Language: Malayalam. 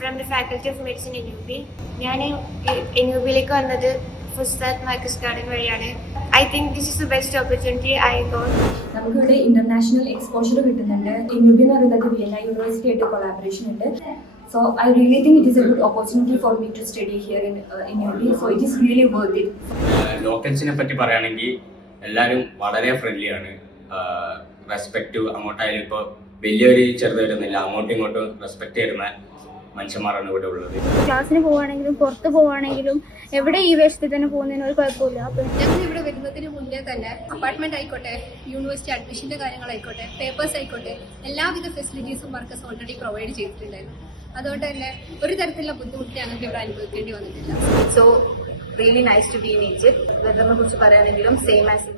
from the Faculty of Medicine NUP. ഞാൻ NUPയിലേക്ക് വന്നത് ഫുസ്താദ് മാർക്കസ് ഗാർഡൻ വഴിയാണ്. I think this is the best opportunity I got. നമുക്കിവിടെ ഇന്റർനാഷണൽ എക്സ്പോഷർ കിട്ടുന്നുണ്ട്. NUP എന്ന് പറയുന്നത് വിയന്ന യൂണിവേഴ്സിറ്റി ആയിട്ട് കൊളാബറേഷൻ ഉണ്ട്. So I really think it is a good opportunity for me to study here in NUP. So it is really worth it. ലോക്കൽസിനെ പറ്റി പറയുകയാണെങ്കിൽ എല്ലാവരും വളരെ ഫ്രണ്ട്ലിയാണ്. റെസ്പെക്റ്റ് അങ്ങോട്ടായാലും ഇപ്പോൾ വലിയൊരു ചെറുതായിട്ടൊന്നുമില്ല, അങ്ങോട്ടും ഇങ്ങോട്ടും റെസ്പെക്ട് ചെയ്യുന്ന മനുഷ്യന്മാരാണ് ഇവിടെ ഉള്ളത്. ക്ലാസ്സിന് പോവുകയാണെങ്കിലും പുറത്ത് പോവുകയാണെങ്കിലും എവിടെ ഈ വേഷത്തിൽ തന്നെ പോകുന്നതിന് ഒരു കുഴപ്പമില്ല. അപ്പം ഞങ്ങൾ ഇവിടെ വരുന്നതിന് മുന്നേ തന്നെ അപ്പാർട്ട്മെന്റ് ആയിക്കോട്ടെ, യൂണിവേഴ്സിറ്റി അഡ്മിഷന്റെ കാര്യങ്ങളായിക്കോട്ടെ, പേപ്പേഴ്സ് ആയിക്കോട്ടെ, എല്ലാവിധ ഫെസിലിറ്റീസും വർക്കേഴ്സ് ഓൾറെഡി പ്രൊവൈഡ് ചെയ്തിട്ടുണ്ടായിരുന്നു. അതുകൊണ്ട് തന്നെ ഒരു തരത്തിലുള്ള ബുദ്ധിമുട്ട് ഞങ്ങൾക്ക് ഇവിടെ അനുഭവിക്കേണ്ടി വന്നിട്ടില്ല. So really nice to be in Egypt. വെദറിനെ കുറിച്ച് പറയുകയാണെങ്കിലും സെയിം ആസ്